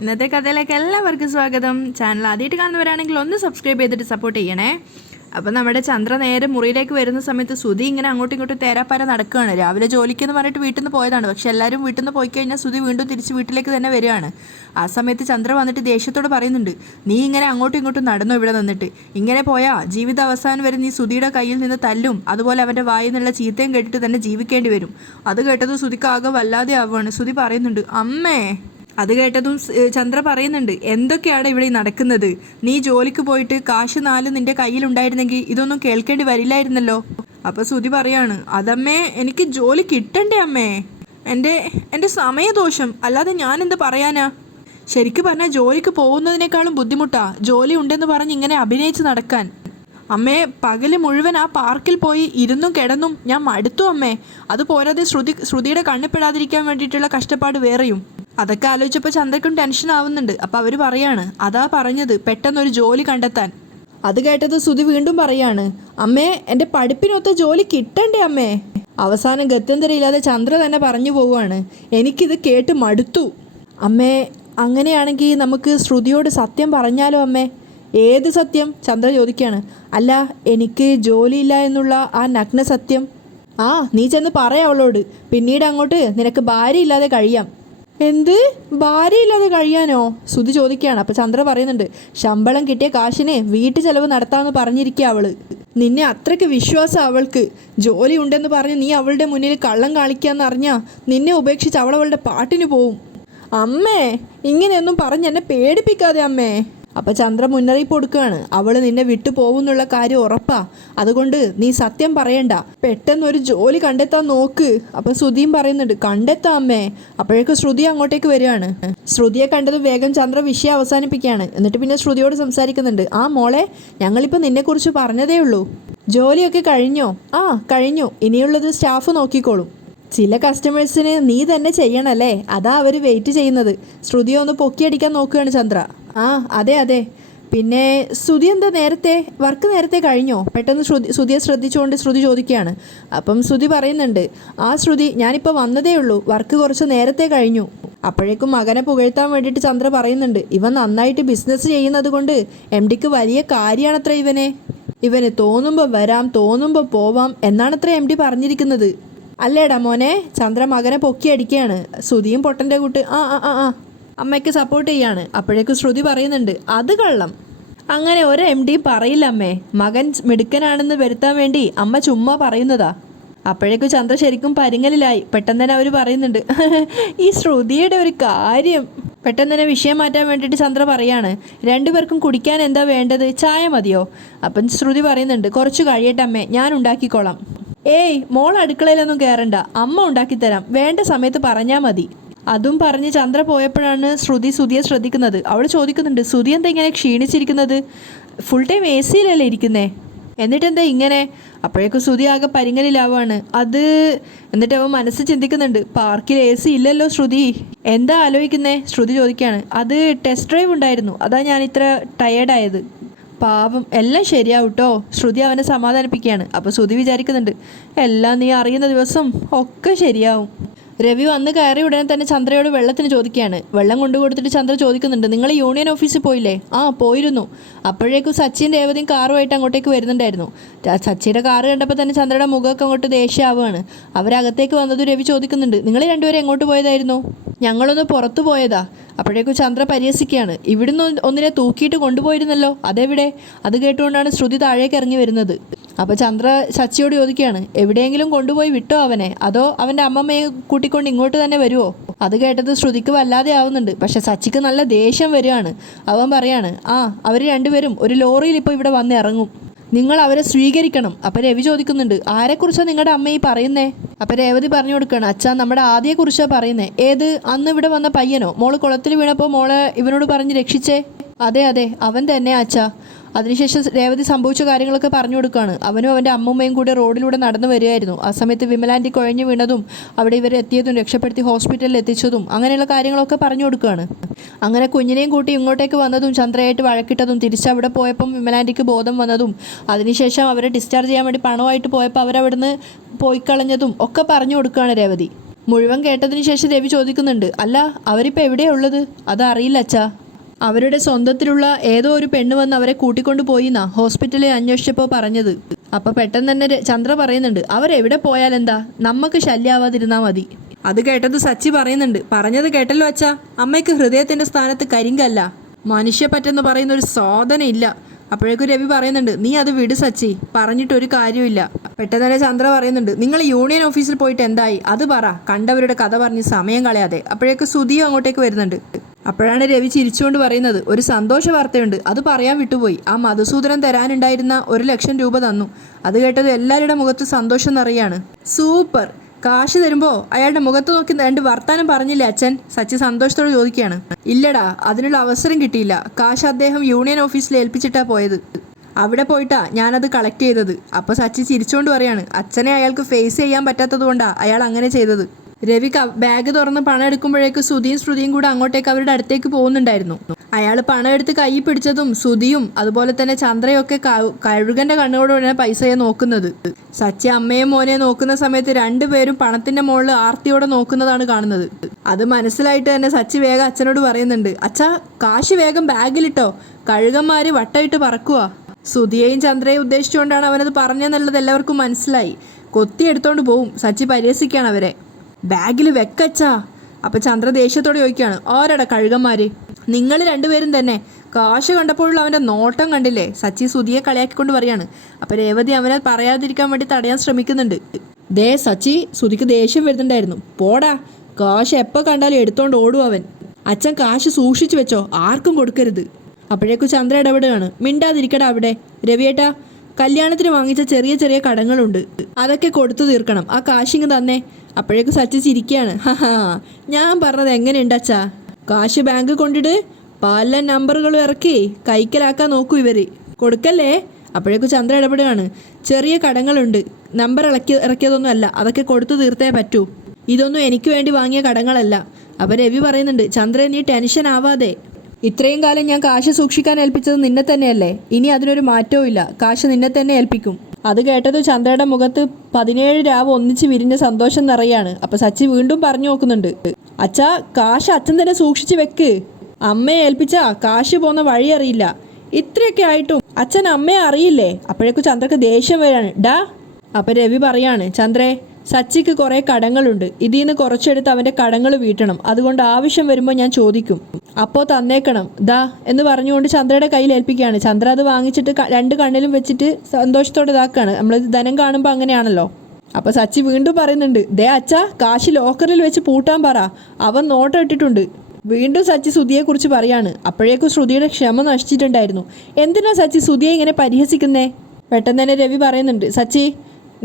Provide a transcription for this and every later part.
ഇന്നത്തെ കഥയിലേക്ക് എല്ലാവർക്കും സ്വാഗതം. ചാനൽ ആദ്യമായിട്ട് കാണുന്നവരാണെങ്കിൽ ഒന്ന് സബ്സ്ക്രൈബ് ചെയ്തിട്ട് സപ്പോർട്ട് ചെയ്യണേ. അപ്പം നമ്മുടെ ചന്ദ്ര നേരെ മുറിയിലേക്ക് വരുന്ന സമയത്ത് സുധി ഇങ്ങനെ അങ്ങോട്ടും ഇങ്ങോട്ടും തേരാപ്പാര നടക്കുകയാണ്. രാവിലെ ജോലിക്കെന്ന് പറഞ്ഞിട്ട് വീട്ടിൽ നിന്ന് പോയതാണ്. പക്ഷെ എല്ലാവരും വീട്ടിൽ നിന്ന് പോയി കഴിഞ്ഞാൽ സുധി വീണ്ടും തിരിച്ച് വീട്ടിലേക്ക് തന്നെ വരികയാണ്. ആ സമയത്ത് ചന്ദ്ര വന്നിട്ട് ദേഷ്യത്തോട് പറയുന്നുണ്ട്, നീ ഇങ്ങനെ അങ്ങോട്ടും ഇങ്ങോട്ടും നടന്നു ഇവിടെ നിന്നിട്ട്. ഇങ്ങനെ പോയാൽ ജീവിത അവസാനം വരെ നീ സുധിയുടെ കയ്യിൽ നിന്ന് തല്ലും, അതുപോലെ അവൻ്റെ വായിൽ നിന്നുള്ള ചീത്തയും കേട്ടിട്ട് തന്നെ ജീവിക്കേണ്ടി വരും. അത് കേട്ടത് സുധിക്ക് ആകെ വല്ലാതെ ആവുകയാണ്. സുധി പറയുന്നുണ്ട്, അമ്മേ. അത് കേട്ടതും ചന്ദ്ര പറയുന്നുണ്ട്, എന്തൊക്കെയാണ് ഇവിടെ നടക്കുന്നത്? നീ ജോലിക്ക് പോയിട്ട് കാശ് 4 നിന്റെ കയ്യിലുണ്ടായിരുന്നെങ്കിൽ ഇതൊന്നും കേൾക്കേണ്ടി വരില്ലായിരുന്നല്ലോ. അപ്പോൾ സുധി പറയാണ്, അതമ്മേ, എനിക്ക് ജോലി കിട്ടണ്ടേ അമ്മേ. എൻ്റെ സമയദോഷം, അല്ലാതെ ഞാൻ എന്ത് പറയാനാ? ശരിക്കും പറഞ്ഞാൽ ജോലിക്ക് പോകുന്നതിനേക്കാളും ബുദ്ധിമുട്ടാ ജോലി ഉണ്ടെന്ന് പറഞ്ഞ് ഇങ്ങനെ അഭിനയിച്ച് നടക്കാൻ. അമ്മേ, പകല് മുഴുവൻ ആ പാർക്കിൽ പോയി ഇരുന്നും കിടന്നും ഞാൻ മടുത്തു അമ്മേ. അതുപോരാതെ ശ്രുതിയുടെ കണ്ണിപ്പെടാതിരിക്കാൻ വേണ്ടിയിട്ടുള്ള കഷ്ടപ്പാട് വേറെയും. അതൊക്കെ ആലോചിച്ചപ്പോൾ ചന്ദ്രക്കും ടെൻഷൻ ആവുന്നുണ്ട്. അപ്പോൾ അവർ പറയാണ്, അതാ പറഞ്ഞത് പെട്ടെന്നൊരു ജോലി കണ്ടെത്താൻ. അത് കേട്ടത് സുധി വീണ്ടും പറയാണ്, അമ്മേ, എൻ്റെ പഠിപ്പിനൊത്ത ജോലി കിട്ടണ്ടേ അമ്മേ. അവസാനം ഗത്യന്തരയില്ലാതെ ചന്ദ്ര തന്നെ പറഞ്ഞു പോവുകയാണ്, എനിക്കിത് കേട്ട് മടുത്തു. അമ്മേ, അങ്ങനെയാണെങ്കിൽ നമുക്ക് ശ്രുതിയോട് സത്യം പറഞ്ഞാലോ അമ്മേ? ഏത് സത്യം? ചന്ദ്ര ചോദിക്കുകയാണ്. അല്ല, എനിക്ക് ജോലിയില്ല എന്നുള്ള ആ നഗ്ന സത്യം. നീ ചെന്ന് പറയാം അവളോട്. പിന്നീട് അങ്ങോട്ട് നിനക്ക് ഭാര്യയില്ലാതെ കഴിയാം. എന്ത്? ഭാര്യയില്ലാതെ കഴിയാനോ? സുധി ചോദിക്കുകയാണ്. അപ്പോൾ ചന്ദ്ര പറയുന്നുണ്ട്, ശമ്പളം കിട്ടിയ കാശിന് വീട്ടു ചെലവ് നടത്താമെന്ന് പറഞ്ഞിരിക്കുക അവള്. നിന്നെ അത്രയ്ക്ക് വിശ്വാസം അവൾക്ക്. ജോലി ഉണ്ടെന്ന് പറഞ്ഞ് നീ അവളുടെ മുന്നിൽ കള്ളം കാണിക്കാന്ന് അറിഞ്ഞാൽ നിന്നെ ഉപേക്ഷിച്ച് അവളുടെ പാട്ടിന് പോവും. അമ്മേ, ഇങ്ങനെയൊന്നും പറഞ്ഞ് എന്നെ പേടിപ്പിക്കാതെ അമ്മേ. അപ്പോൾ ചന്ദ്ര മുന്നറിയിപ്പ് കൊടുക്കുകയാണ്, അവൾ നിന്നെ വിട്ടു പോകുന്നുള്ള കാര്യം ഉറപ്പാ. അതുകൊണ്ട് നീ സത്യം പറയണ്ട, പെട്ടെന്നൊരു ജോലി കണ്ടെത്താൻ നോക്ക്. അപ്പോൾ ശ്രുതിയും പറയുന്നുണ്ട്, കണ്ടെത്താം അമ്മേ. അപ്പോഴേക്കും ശ്രുതി അങ്ങോട്ടേക്ക് വരികയാണ്. ശ്രുതിയെ കണ്ടതും വേഗം ചന്ദ്ര വിഷയം അവസാനിപ്പിക്കുകയാണ്. എന്നിട്ട് പിന്നെ ശ്രുതിയോട് സംസാരിക്കുന്നുണ്ട്, മോളെ, ഞങ്ങളിപ്പോൾ നിന്നെക്കുറിച്ച് പറഞ്ഞതേ ഉള്ളൂ. ജോലിയൊക്കെ കഴിഞ്ഞോ? കഴിഞ്ഞു. ഇനിയുള്ളത് സ്റ്റാഫ് നോക്കിക്കോളും. ചില കസ്റ്റമേഴ്സിന് നീ തന്നെ ചെയ്യണല്ലേ, അതാ അവർ വെയിറ്റ് ചെയ്യുന്നത്. ശ്രുതിയെ ഒന്ന് പൊക്കിയടിക്കാൻ നോക്കുകയാണ് ചന്ദ്ര. അതെ. പിന്നെ ശ്രുതി എന്താ വർക്ക് നേരത്തെ കഴിഞ്ഞോ? പെട്ടെന്ന് ശ്രുതിയെ ശ്രദ്ധിച്ചുകൊണ്ട് ശ്രുതി ചോദിക്കുകയാണ്. അപ്പം ശ്രുതി പറയുന്നുണ്ട്, ശ്രുതി, ഞാനിപ്പോൾ വന്നതേ ഉള്ളൂ, വർക്ക് കുറച്ച് നേരത്തെ കഴിഞ്ഞു. അപ്പോഴേക്കും മകനെ പുകഴ്ത്താൻ വേണ്ടിയിട്ട് ചന്ദ്ര പറയുന്നുണ്ട്, ഇവൻ നന്നായിട്ട് ബിസിനസ് ചെയ്യുന്നത് കൊണ്ട് MDക്ക് വലിയ കാര്യമാണത്ര ഇവന് തോന്നുമ്പോൾ വരാം, തോന്നുമ്പോൾ പോവാം എന്നാണത്ര MD പറഞ്ഞിരിക്കുന്നത്. അല്ലേടാ മോനെ? ചന്ദ്ര മകനെ പൊക്കി അടിക്കുകയാണ്. ശ്രുതിയും പൊട്ടൻ്റെ കൂട്ട് അമ്മയ്ക്ക് സപ്പോർട്ട് ചെയ്യാണ്. അപ്പോഴേക്കും ശ്രുതി പറയുന്നുണ്ട്, അത് കള്ളം. അങ്ങനെ ഒരു MD പറയില്ല അമ്മേ. മകൻ മിടുക്കനാണെന്ന് വരുത്താൻ വേണ്ടി അമ്മ ചുമ്മാ പറയുന്നതാ. അപ്പോഴേക്കും ചന്ദ്ര ശരിക്കും പരിങ്ങലിലായി. പെട്ടെന്ന് തന്നെ അവർ പറയുന്നുണ്ട്, ഈ ശ്രുതിയുടെ ഒരു കാര്യം. പെട്ടെന്ന് തന്നെ വിഷയം മാറ്റാൻ വേണ്ടിയിട്ട് ചന്ദ്ര പറയാണ്, 2 പേർക്കും കുടിക്കാൻ എന്താ വേണ്ടത്? ചായ മതിയോ? അപ്പം ശ്രുതി പറയുന്നുണ്ട്, കുറച്ച് കഴിയട്ടെ അമ്മേ, ഞാൻ ഉണ്ടാക്കിക്കോളാം. മോൾ അടുക്കളയിലൊന്നും കയറണ്ട, അമ്മ ഉണ്ടാക്കിത്തരാം, വേണ്ട സമയത്ത് പറഞ്ഞാൽ മതി. അതും പറഞ്ഞ് ചന്ദ്ര പോയപ്പോഴാണ് ശ്രുതിയെ ശ്രദ്ധിക്കുന്നത്. അവൾ ചോദിക്കുന്നുണ്ട്, ശ്രുതി എന്താ ഇങ്ങനെ ക്ഷീണിച്ചിരിക്കുന്നത്? ഫുൾ ടൈം AC-യിലല്ലേ ഇരിക്കുന്നേ, എന്നിട്ടെന്താ ഇങ്ങനെ? അപ്പോഴേക്കും ശ്രുതി ആകെ പരിങ്ങലിലാവാണ്. എന്നിട്ട് അവൻ മനസ്സ് ചിന്തിക്കുന്നുണ്ട്, പാർക്കിൽ AC ഇല്ലല്ലോ ശ്രുതി. എന്താ ആലോചിക്കുന്നേ? ശ്രുതി ചോദിക്കുകയാണ്. അത് ടെസ്റ്റ് ഡ്രൈവ് ഉണ്ടായിരുന്നു, അതാ ഞാൻ ഇത്ര ടയേർഡായത്. പാവം, എല്ലാം ശരിയാവും കേട്ടോ. ശ്രുതി അവനെ സമാധാനിപ്പിക്കുകയാണ്. അപ്പോൾ ശ്രുതി വിചാരിക്കുന്നുണ്ട്, എല്ലാം നീ അറിയുന്ന ദിവസം ഒക്കെ ശരിയാവും. രവി വന്ന് കയറി ഉടനെ തന്നെ ചന്ദ്രയോട് വെള്ളത്തിന് ചോദിക്കുകയാണ്. വെള്ളം കൊണ്ടുകൊടുത്തിട്ട് ചന്ദ്ര ചോദിക്കുന്നുണ്ട്, നിങ്ങൾ യൂണിയൻ ഓഫീസിൽ പോയില്ലേ? പോയിരുന്നു. അപ്പോഴേക്കും സച്ചിൻ രേവതിയും കാറുമായിട്ട് അങ്ങോട്ടേക്ക് വരുന്നുണ്ടായിരുന്നു. സച്ചിയുടെ കാറ് കണ്ടപ്പോൾ തന്നെ ചന്ദ്രയുടെ മുഖമൊക്കെ അങ്ങോട്ട് ദേഷ്യമാവുകയാണ്. അവരകത്തേക്ക് വന്നതും രവി ചോദിക്കുന്നുണ്ട്, നിങ്ങൾ രണ്ടുപേരും എങ്ങോട്ട് പോയതായിരുന്നു? ഞങ്ങളൊന്ന് പുറത്തു പോയതാ. അപ്പോഴേക്കും ചന്ദ്ര പരിഹസിക്കുകയാണ്, ഇവിടുന്ന് ഒന്നിനെ തൂക്കിയിട്ട് കൊണ്ടുപോയിരുന്നല്ലോ, അതെവിടെ? അത് കേട്ടുകൊണ്ടാണ് ശ്രുതി താഴേക്ക് ഇറങ്ങി വരുന്നത്. അപ്പോൾ ചന്ദ്ര സച്ചിയോട് ചോദിക്കുകയാണ്, എവിടെയെങ്കിലും കൊണ്ടുപോയി വിട്ടോ അവനെ, അതോ അവൻ്റെ അമ്മമ്മയെ കൂട്ടിക്കൊണ്ട് ഇങ്ങോട്ട് തന്നെ വരുമോ? അത് കേട്ടത് ശ്രുതിക്ക് വല്ലാതെ ആവുന്നുണ്ട്. പക്ഷെ സച്ചിക്ക് നല്ല ദേഷ്യം വരികയാണ്. അവൻ പറയാണ്, അവർ രണ്ടുപേരും ഒരു ലോറിയിൽ ഇപ്പോൾ ഇവിടെ വന്ന് ഇറങ്ങും, നിങ്ങൾ അവരെ സ്വീകരിക്കണം. അപ്പം രവി ചോദിക്കുന്നുണ്ട്, ആരെക്കുറിച്ചാണ് നിങ്ങളുടെ അമ്മ ഈ പറയുന്നേ? അപ്പം രേവതി പറഞ്ഞു കൊടുക്കുകയാണ്, അച്ഛാ, നമ്മുടെ ആദ്യയെക്കുറിച്ചാണ് പറയുന്നത്. ഏത്? അന്ന് ഇവിടെ വന്ന പയ്യനോ? മോള് കുളത്തിൽ വീണപ്പോൾ മോളെ ഇവനോട് പറഞ്ഞ് രക്ഷിച്ചേ? അതെ, അവൻ തന്നെ അച്ഛാ. അതിനുശേഷം രേവതി സംഭവിച്ച കാര്യങ്ങളൊക്കെ പറഞ്ഞു കൊടുക്കുകയാണ്. അവനും അവൻ്റെ അമ്മൂമ്മയും കൂടെ റോഡിലൂടെ നടന്നു വരികയായിരുന്നു. ആ സമയത്ത് വിമലാൻറ്റി കുഴഞ്ഞു വീണതും അവിടെ ഇവരെത്തിയതും രക്ഷപ്പെടുത്തി ഹോസ്പിറ്റലിൽ എത്തിച്ചതും അങ്ങനെയുള്ള കാര്യങ്ങളൊക്കെ പറഞ്ഞു കൊടുക്കുകയാണ്. അങ്ങനെ കുഞ്ഞിനെയും കൂട്ടി ഇങ്ങോട്ടേക്ക് വന്നതും ചന്ദ്രയായിട്ട് വഴക്കിട്ടതും തിരിച്ചവിടെ പോയപ്പം വിമലാൻറ്റിക്ക് ബോധം വന്നതും അതിനുശേഷം അവരെ ഡിസ്ചാർജ് ചെയ്യാൻ വേണ്ടി പണമായിട്ട് പോയപ്പോൾ അവരവിടുന്ന് പോയി കളഞ്ഞതും ഒക്കെ പറഞ്ഞു കൊടുക്കുകയാണ് രേവതി. മുഴുവൻ കേട്ടതിന് ശേഷം രവി ചോദിക്കുന്നുണ്ട്, അല്ല അവരിപ്പോൾ എവിടെയാ ഉള്ളത്? അതറിയില്ല അച്ഛാ. അവരുടെ സ്വന്തത്തിലുള്ള ഏതോ ഒരു പെണ്ണ് വന്ന് അവരെ കൂട്ടിക്കൊണ്ടു പോയിന്നാ ഹോസ്പിറ്റലിൽ അന്വേഷിച്ചപ്പോൾ പറഞ്ഞത്. അപ്പോൾ പെട്ടെന്ന് തന്നെ ചന്ദ്ര പറയുന്നുണ്ട്, അവരെവിടെ പോയാലെന്താ, നമുക്ക് ശല്യമാവാതിരുന്നാൽ മതി. അത് കേട്ടത് സച്ചി പറയുന്നുണ്ട്, പറഞ്ഞത് കേട്ടല്ലോ അച്ഛാ, അമ്മയ്ക്ക് ഹൃദയത്തിൻ്റെ സ്ഥാനത്ത് കരിങ്കല്ല, മനുഷ്യപ്പറ്റെന്ന് പറയുന്ന ഒരു സാധനം ഇല്ല. അപ്പോഴേക്കും രവി പറയുന്നുണ്ട്, നീ അത് വിട് സച്ചി, പറഞ്ഞിട്ടൊരു കാര്യമില്ല. പെട്ടെന്ന് തന്നെ ചന്ദ്ര പറയുന്നുണ്ട്, നിങ്ങൾ യൂണിയൻ ഓഫീസിൽ പോയിട്ട് എന്തായി അത് പറ, കണ്ടവരുടെ കഥ പറഞ്ഞ് സമയം കളയാതെ. അപ്പോഴേക്കും സുധിയും അങ്ങോട്ടേക്ക് വരുന്നുണ്ട്. അപ്പോഴാണ് രവി ചിരിച്ചുകൊണ്ട് പറയുന്നത്, ഒരു സന്തോഷ വാർത്തയുണ്ട്, അത് പറയാൻ വിട്ടുപോയി. ആ മധുസൂദനൻ തരാനുണ്ടായിരുന്ന 1,00,000 രൂപ തന്നു. അത് കേട്ടത് എല്ലാവരുടെ മുഖത്ത് സന്തോഷം നിറയാണ്. സൂപ്പർ, കാശ് തരുമ്പോൾ അയാളുടെ മുഖത്ത് നോക്കി 2 വർത്താനം പറഞ്ഞില്ലേ അച്ഛൻ? സച്ചി സന്തോഷത്തോടെ ചോദിക്കുകയാണ്. ഇല്ലടാ, അതിനുള്ള അവസരം കിട്ടിയില്ല. കാശ് അദ്ദേഹം യൂണിയൻ ഓഫീസിൽ ഏൽപ്പിച്ചിട്ടാ പോയത്. അവിടെ പോയിട്ടാ ഞാനത് കളക്ട് ചെയ്തത്. അപ്പോൾ സച്ചി ചിരിച്ചുകൊണ്ട് പറയാണ്, അച്ഛനെ അയാൾക്ക് ഫേസ് ചെയ്യാൻ പറ്റാത്തത് കൊണ്ടാണ് അയാൾ അങ്ങനെ ചെയ്തത്. രവി ബാഗ് തുറന്ന് പണം എടുക്കുമ്പോഴേക്ക് സുധിയും ശ്രുതിയും കൂടെ അങ്ങോട്ടേക്ക് അവരുടെ അടുത്തേക്ക് പോകുന്നുണ്ടായിരുന്നു. അയാൾ പണം എടുത്ത് കൈ പിടിച്ചതും സുധിയും അതുപോലെ തന്നെ ചന്ദ്രയൊക്കെ കഴുകന്റെ കണ്ണുകളോടാണ് പൈസയെ നോക്കുന്നത്. സച്ചി അമ്മയും മോനെ നോക്കുന്ന സമയത്ത് രണ്ടുപേരും പണത്തിന്റെ മുകളിൽ ആർത്തിയോടെ നോക്കുന്നതാണ് കാണുന്നത്. അത് മനസ്സിലായിട്ട് തന്നെ സച്ചി വേഗം അച്ഛനോട് പറയുന്നുണ്ട്, അച്ഛാ കാശ് വേഗം ബാഗിലിട്ടോ, കഴുകന്മാര് വട്ടയിട്ട് പറക്കുക. സുധിയെയും ചന്ദ്രയെയും ഉദ്ദേശിച്ചുകൊണ്ടാണ് അവനത് പറഞ്ഞെന്നുള്ളത് എല്ലാവർക്കും മനസ്സിലായി. കൊത്തി എടുത്തോണ്ട് പോവും. സച്ചി പരിഹസിക്കുകയാണ് അവരെ. ബാഗിൽ വെക്കച്ചാ. അപ്പം ചന്ദ്ര ദേഷ്യത്തോടെ ചോദിക്കുകയാണ്, ഓരടാ കഴുകന്മാര്? നിങ്ങൾ രണ്ടുപേരും തന്നെ. കാശ് കണ്ടപ്പോഴുള്ള അവൻ്റെ നോട്ടം കണ്ടില്ലേ? സച്ചി സുധിയെ കളിയാക്കിക്കൊണ്ട് പറയാണ്. അപ്പം രേവതി അവനെ പറയാതിരിക്കാൻ വേണ്ടി തടയാൻ ശ്രമിക്കുന്നുണ്ട്. ദേ സച്ചി, സുധിക്ക് ദേഷ്യം വരുന്നുണ്ടായിരുന്നു. പോടാ, കാശ് എപ്പോൾ കണ്ടാലും എടുത്തോണ്ട് ഓടും അവൻ. അച്ഛൻ കാശ് സൂക്ഷിച്ചു വെച്ചോ, ആർക്കും കൊടുക്കരുത്. അപ്പോഴേക്കും ചന്ദ്ര ഇടപെടുകയാണ്. മിണ്ടാതിരിക്കടാ അവിടെ. രവിയേട്ടാ, കല്യാണത്തിന് വാങ്ങിച്ച ചെറിയ ചെറിയ കടങ്ങളുണ്ട്, അതൊക്കെ കൊടുത്തു തീർക്കണം. ആ കാശിങ് തന്നെ. അപ്പോഴേക്കും സച്ചി ചിരിക്കുകയാണ്. ഹാ, ഞാൻ പറഞ്ഞത് എങ്ങനെയുണ്ട് അച്ഛാ? കാശ് ബാങ്ക് കൊണ്ടിട്ട് പല നമ്പറുകളും ഇറക്കി കൈക്കലാക്കാൻ നോക്കൂ ഇവർ. കൊടുക്കല്ലേ. അപ്പോഴേക്കും ചന്ദ്ര ഇടപെടുകയാണ്. ചെറിയ കടങ്ങളുണ്ട്, നമ്പർ ഇറക്കിയതൊന്നും അല്ല, അതൊക്കെ കൊടുത്തു തീർത്തേ പറ്റൂ. ഇതൊന്നും എനിക്ക് വേണ്ടി വാങ്ങിയ കടങ്ങളല്ല. അപ്പോൾ രവി പറയുന്നുണ്ട്, ചന്ദ്രൻ നീ ടെൻഷൻ ആവാതെ. ഇത്രയും കാലം ഞാൻ കാശ് സൂക്ഷിക്കാൻ ഏൽപ്പിച്ചത് നിന്നെ തന്നെയല്ലേ? ഇനി അതിനൊരു മാറ്റവും ഇല്ല. കാശ് നിന്നെ തന്നെ ഏൽപ്പിക്കും. അത് കേട്ടത് ചന്ദ്രയുടെ മുഖത്ത് 17 രാവ് ഒന്നിച്ച് വിരിഞ്ഞ സന്തോഷം നിറയാണ്. അപ്പോൾ സച്ചി വീണ്ടും പറഞ്ഞു നോക്കുന്നുണ്ട്, അച്ഛാ കാശ് അച്ഛൻ തന്നെ സൂക്ഷിച്ച് വെക്ക്. അമ്മയെ ഏൽപ്പിച്ചാ കാശ് പോകുന്ന വഴി അറിയില്ല. ഇത്രയൊക്കെ ആയിട്ടും അച്ഛൻ അമ്മയെ അറിയില്ലേ? അപ്പോഴേക്കും ചന്ദ്രക്ക് ദേഷ്യം വരാണ്. ഡാ. അപ്പം രവി പറയാണ്, ചന്ദ്രേ, സച്ചിക്ക് കുറേ കടങ്ങളുണ്ട്, ഇതിൽ നിന്ന് കുറച്ചെടുത്ത് അവൻ്റെ കടങ്ങൾ വീട്ടണം. അതുകൊണ്ട് ആവശ്യം വരുമ്പോൾ ഞാൻ ചോദിക്കും, അപ്പോൾ തന്നേക്കണം ദാ എന്ന് പറഞ്ഞുകൊണ്ട് ചന്ദ്രയുടെ കയ്യിൽ ഏൽപ്പിക്കുകയാണ്. ചന്ദ്ര അത് വാങ്ങിച്ചിട്ട് 2 കണ്ണിലും വെച്ചിട്ട് സന്തോഷത്തോടെ ഇതാക്കുകയാണ്. നമ്മൾ ധനം കാണുമ്പോൾ അങ്ങനെയാണല്ലോ. അപ്പോൾ സച്ചി വീണ്ടും പറയുന്നുണ്ട്, ദേ അച്ഛാ, കാശ് ലോക്കറിൽ വെച്ച് പൂട്ടാൻ പറ, അവൻ നോട്ടം ഇട്ടിട്ടുണ്ട്. വീണ്ടും സച്ചി സുധിയെക്കുറിച്ച് പറയാണ്. അപ്പോഴേക്കും ശ്രുതിയുടെ ക്ഷമ നശിച്ചിട്ടുണ്ടായിരുന്നു. എന്തിനാ സച്ചി സുധിയെ ഇങ്ങനെ പരിഹസിക്കുന്നേ? പെട്ടെന്ന് തന്നെ രവി പറയുന്നുണ്ട്, സച്ചി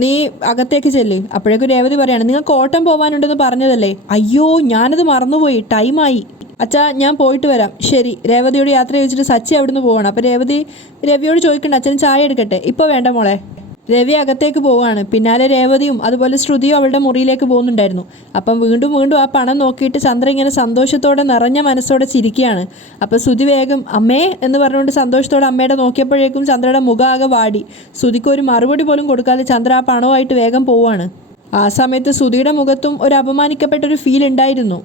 നീ അകത്തേക്ക് ചെല്ല്. അപ്പോഴേക്കും രേവതി പറയാണ്, നിങ്ങൾക്ക് ഓട്ടം പോകാനുണ്ടെന്ന് പറഞ്ഞതല്ലേ? അയ്യോ, ഞാനത് മറന്നുപോയി, ടൈമായി. അച്ഛാ ഞാൻ പോയിട്ട് വരാം. ശരി. രേവതിയോട് യാത്ര ചോദിച്ചിട്ട് സച്ചി അവിടുന്ന് പോവാണ്. അപ്പോൾ രവിയോട് ചോദിക്കണ്ട, അച്ഛൻ ചായ എടുക്കട്ടെ? ഇപ്പോൾ വേണ്ട മോളെ. രവി അകത്തേക്ക് പോവുകയാണ്. പിന്നാലെ രേവതിയും അതുപോലെ ശ്രുതിയും അവളുടെ മുറിയിലേക്ക് പോകുന്നുണ്ടായിരുന്നു. അപ്പം വീണ്ടും ആ പണം നോക്കിയിട്ട് ചന്ദ്ര ഇങ്ങനെ സന്തോഷത്തോടെ നിറഞ്ഞ മനസ്സോടെ ചിരിക്കുകയാണ്. അപ്പോൾ ശ്രുതി വേഗം അമ്മേ എന്ന് പറഞ്ഞുകൊണ്ട് സന്തോഷത്തോടെ അമ്മയുടെ നോക്കിയപ്പോഴേക്കും ചന്ദ്രയുടെ മുഖം ആകെ വാടി. ശ്രുതിക്ക് ഒരു മറുപടി പോലും കൊടുക്കാതെ ചന്ദ്ര ആ പണവുമായിട്ട് വേഗം പോവുകയാണ്. ആ സമയത്ത് ശ്രുതിയുടെ മുഖത്തും ഒരു അപമാനിക്കപ്പെട്ടൊരു ഫീൽ ഉണ്ടായിരുന്നു.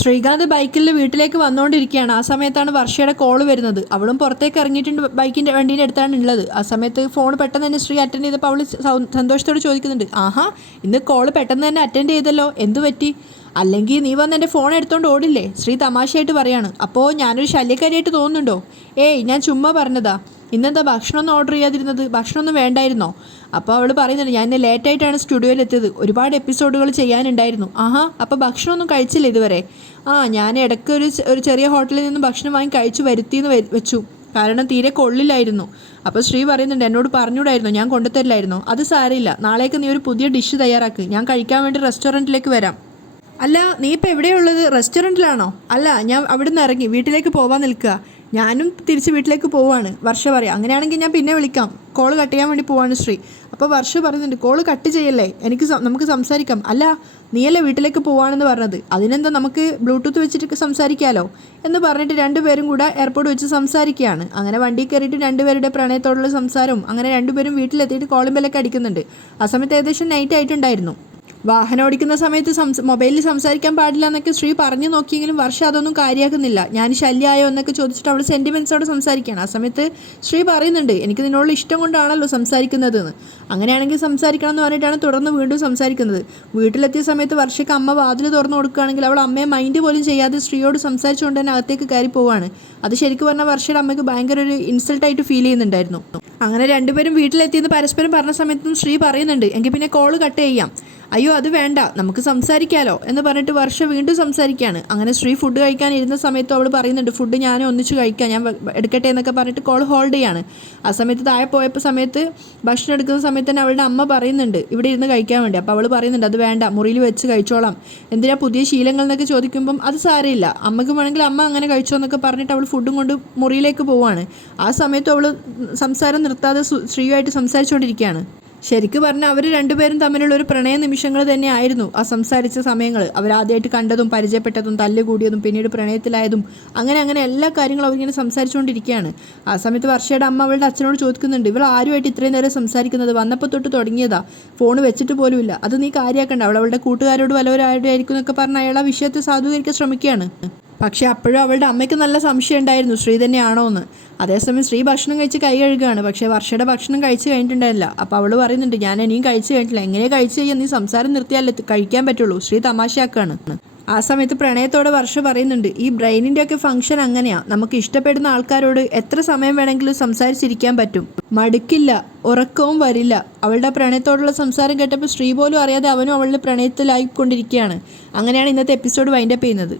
ശ്രീകാന്ത് ബൈക്കിൽ വീട്ടിലേക്ക് വന്നുകൊണ്ടിരിക്കുകയാണ്. ആ സമയത്താണ് വർഷയുടെ കോള് വരുന്നത്. അവളും പുറത്തേക്ക് ഇറങ്ങിയിട്ടുണ്ട്, ബൈക്കിൻ്റെ വണ്ടീൻ്റെ അടുത്താണ് ഉള്ളത്. ആ സമയത്ത് ഫോൺ പെട്ടെന്ന് തന്നെ ശ്രീ അറ്റൻഡ് ചെയ്തപ്പോൾ അവൾ സന്തോഷത്തോടെ ചോദിക്കുന്നുണ്ട്, ആഹാ ഇന്ന് കോള് പെട്ടെന്ന് തന്നെ അറ്റൻഡ് ചെയ്തല്ലോ, എന്തു പറ്റി? അല്ലെങ്കിൽ നീ വന്ന് എൻ്റെ ഫോൺ എടുത്തോണ്ട് ഓടില്ലേ? ശ്രീ തമാശയായിട്ട് പറയാണ്. അപ്പോൾ ഞാനൊരു ശല്യക്കാരിയായിട്ട് തോന്നുന്നുണ്ടോ? ഏയ് ഞാൻ ചുമ്മാ പറഞ്ഞതാ. ഇന്നെന്താ ഭക്ഷണമൊന്നും ഓർഡർ ചെയ്യാതിരുന്നത്? ഭക്ഷണമൊന്നും വേണ്ടായിരുന്നോ? അപ്പോൾ അവൾ പറയുന്നുണ്ട്, ഞാൻ ഇന്ന് ലേറ്റായിട്ടാണ് സ്റ്റുഡിയോയിൽ എത്തിയത്, ഒരുപാട് എപ്പിസോഡുകൾ ചെയ്യാനുണ്ടായിരുന്നു. ആഹാ, അപ്പോൾ ഭക്ഷണമൊന്നും കഴിച്ചില്ല ഇതുവരെ? ഞാൻ ഇടയ്ക്ക് ഒരു ചെറിയ ഹോട്ടലിൽ നിന്ന് ഭക്ഷണം വാങ്ങി കഴിച്ചു വരുത്തിയെന്ന് വെച്ചു, കാരണം തീരെ കൊള്ളില്ലായിരുന്നു. അപ്പോൾ ശ്രീ പറയുന്നുണ്ട്, എന്നോട് പറഞ്ഞൂടായിരുന്നു, ഞാൻ കൊണ്ടുതരില്ലായിരുന്നോ? അത് സാരമില്ല, നാളേക്ക് നീ ഒരു പുതിയ ഡിഷ് തയ്യാറാക്ക്, ഞാൻ കഴിക്കാൻ വേണ്ടി റെസ്റ്റോറൻറ്റിലേക്ക് വരാം. അല്ല നീ ഇപ്പോൾ എവിടെയുള്ളത്? റെസ്റ്റോറൻറ്റിലാണോ? അല്ല, ഞാൻ അവിടെ നിന്ന് ഇറങ്ങി വീട്ടിലേക്ക് പോകാൻ നിൽക്കുക. ഞാനും തിരിച്ച് വീട്ടിലേക്ക് പോവാണ്. വർഷ പറയാം, അങ്ങനെയാണെങ്കിൽ ഞാൻ പിന്നെ വിളിക്കാം, കോള് കട്ട് ചെയ്യാൻ വേണ്ടി പോവാണ് ശ്രീ. അപ്പോൾ വർഷ പറയുന്നുണ്ട്, കോള് കട്ട് ചെയ്യല്ലേ, നമുക്ക് സംസാരിക്കാം. അല്ല നീയല്ലേ വീട്ടിലേക്ക് പോവാണെന്ന് പറഞ്ഞത്, അതിനെന്താ നമുക്ക് ബ്ലൂടൂത്ത് വെച്ചിട്ട് സംസാരിക്കാമല്ലോ എന്ന് പറഞ്ഞിട്ട് രണ്ടുപേരും കൂടെ എയർപോർട്ട് വെച്ച് സംസാരിക്കുകയാണ്. അങ്ങനെ വണ്ടി കയറിയിട്ട് രണ്ടുപേരുടെ പ്രണയത്തോടുള്ള സംസാരവും അങ്ങനെ രണ്ടുപേരും വീട്ടിലെത്തിയിട്ട് കോളിംഗ് ബെല്ലൊക്കെ അടിക്കുന്നുണ്ട്. ആ സമയത്ത് ഏകദേശം നൈറ്റ് ആയിട്ടുണ്ടായിരുന്നു. വാഹനം ഓടിക്കുന്ന സമയത്ത് മൊബൈലിൽ സംസാരിക്കാൻ പാടില്ല എന്നൊക്കെ ശ്രീ പറഞ്ഞു നോക്കിയെങ്കിലും വർഷ അതൊന്നും കാര്യമാക്കുന്നില്ല. ഞാൻ ശല്യമായോ എന്നൊക്കെ ചോദിച്ചിട്ട് അവൾ സെൻറ്റിമെൻറ്റ്സോടെ സംസാരിക്കുകയാണ്. ആ സമയത്ത് ശ്രീ പറയുന്നുണ്ട്, എനിക്ക് നിന്നോടുള്ള ഇഷ്ടം കൊണ്ടാണല്ലോ സംസാരിക്കുന്നതെന്ന്. അങ്ങനെയാണെങ്കിൽ സംസാരിക്കണം എന്ന് പറഞ്ഞിട്ടാണ് തുടർന്ന് വീണ്ടും സംസാരിക്കുന്നത്. വീട്ടിലെത്തിയ സമയത്ത് വർഷയ്ക്ക് അമ്മ വാതിൽ തുറന്നു കൊടുക്കുകയാണെങ്കിൽ അവൾ അമ്മയെ മൈൻഡ് പോലും ചെയ്യാതെ ശ്രീയോട് സംസാരിച്ചുകൊണ്ട് തന്നെ അകത്തേക്ക് കയറി പോവുകയാണ്. അത് ശരിക്കും പറഞ്ഞാൽ വർഷയുടെ അമ്മയ്ക്ക് ഭയങ്കര ഒരു ഇൻസൾട്ടായിട്ട് ഫീൽ ചെയ്യുന്നുണ്ടായിരുന്നു. അങ്ങനെ രണ്ടുപേരും വീട്ടിലെത്തിയെന്ന് പരസ്പരം പറഞ്ഞ സമയത്തും ശ്രീ പറയുന്നുണ്ട്, എങ്കിൽ പിന്നെ കോള് കട്ട് ചെയ്യാം. അയ്യോ അത് വേണ്ട, നമുക്ക് സംസാരിക്കാമല്ലോ എന്ന് പറഞ്ഞിട്ട് വർഷ വീണ്ടും സംസാരിക്കുകയാണ്. അങ്ങനെ ശ്രീ ഫുഡ് കഴിക്കാൻ ഇരുന്ന സമയത്ത് അവൾ പറയുന്നുണ്ട്, ഫുഡ് ഞാൻ ഒന്നിച്ച് കഴിക്കാം, ഞാൻ എടുക്കട്ടെ എന്നൊക്കെ പറഞ്ഞിട്ട് കോൾ ഹോൾഡ് ചെയ്യാണ്. ആ സമയത്ത് താഴെ പോയപ്പോൾ സമയത്ത് ഭക്ഷണം എടുക്കുന്ന സമയത്ത് തന്നെ അവളുടെ അമ്മ പറയുന്നുണ്ട് ഇവിടെ ഇരുന്ന് കഴിക്കാൻ വേണ്ടി. അപ്പോൾ അവൾ പറയുന്നുണ്ട്, അത് വേണ്ട, മുറിയിൽ വെച്ച് കഴിച്ചോളാം, എന്തിനാ പുതിയ ശീലങ്ങൾ എന്നൊക്കെ ചോദിക്കുമ്പം അത് സാരമില്ല, അമ്മക്ക് വേണമെങ്കിൽ അമ്മ അങ്ങനെ കഴിച്ചോ എന്നൊക്കെ പറഞ്ഞിട്ട് അവൾ ഫുഡും കൊണ്ട് മുറിയിലേക്ക് പോവുകയാണ്. ആ സമയത്ത് അവൾ സംസാരം നിർത്താതെ ശ്രീയുമായിട്ട് സംസാരിച്ചുകൊണ്ടിരിക്കുകയാണ്. ശരിക്കും പറഞ്ഞാൽ അവർ രണ്ടുപേരും തമ്മിലുള്ള ഒരു പ്രണയ നിമിഷങ്ങൾ തന്നെയായിരുന്നു ആ സംസാരിച്ച സമയങ്ങൾ. അവരാദ്യമായിട്ട് കണ്ടതും പരിചയപ്പെട്ടതും തല്ലുകൂടിയതും പിന്നീട് പ്രണയത്തിലായതും അങ്ങനെ എല്ലാ കാര്യങ്ങളും അവരിങ്ങനെ സംസാരിച്ചുകൊണ്ടിരിക്കുകയാണ്. ആ സമയത്ത് വർഷയുടെ അമ്മ അവളുടെ അച്ഛനോട് ചോദിക്കുന്നുണ്ട്, ഇവൾ ആരുമായിട്ട് ഇത്രയും നേരം സംസാരിക്കുന്നത്, വന്നപ്പോൾ തൊട്ട് തുടങ്ങിയതാ, ഫോൺ വെച്ചിട്ട് പോലുമില്ല, അത് നീ കാര്യമാക്കണ്ട, അവളുടെ കൂട്ടുകാരോട് വല്ലവരായിരിക്കും എന്നൊക്കെ പറഞ്ഞ് അയാൾ ആ വിഷയത്തെ സാധൂകരിക്കാൻ ശ്രമിക്കുകയാണ്. പക്ഷേ അപ്പോഴും അവളുടെ അമ്മയ്ക്ക് നല്ല സംശയം ഉണ്ടായിരുന്നു ശ്രീ തന്നെയാണോ എന്ന്. അതേസമയം ശ്രീ ഭക്ഷണം കഴിച്ച് കൈ കഴുകുകയാണ്. പക്ഷേ വർഷയുടെ ഭക്ഷണം കഴിച്ച് കഴിഞ്ഞിട്ടുണ്ടായില്ല. അപ്പോൾ അവൾ പറയുന്നുണ്ട്, ഞാൻ ഇനിയും കഴിച്ച് കഴിഞ്ഞിട്ടില്ല, എങ്ങനെ കഴിച്ച് കഴിഞ്ഞാൽ നീ സംസാരം നിർത്തിയാലേ കഴിക്കാൻ പറ്റുള്ളൂ. ശ്രീ തമാശയാക്കാണ്. ആ സമയത്ത് പ്രണയത്തോടെ വർഷ പറയുന്നുണ്ട്, ഈ ബ്രെയിനിൻ്റെ ഒക്കെ ഫംഗ്ഷൻ അങ്ങനെയാണ്, നമുക്ക് ഇഷ്ടപ്പെടുന്ന ആൾക്കാരോട് എത്ര സമയം വേണമെങ്കിലും സംസാരിച്ചിരിക്കാൻ പറ്റും, മടുക്കില്ല, ഉറക്കവും വരില്ല. അവളുടെ പ്രണയത്തോടുള്ള സംസാരം കേട്ടപ്പോൾ ശ്രീ പോലും അറിയാതെ അവനും അവളുടെ പ്രണയത്തിലായിക്കൊണ്ടിരിക്കുകയാണ്. അങ്ങനെയാണ് ഇന്നത്തെ എപ്പിസോഡ് വൈൻഡപ്പ് ചെയ്യുന്നത്.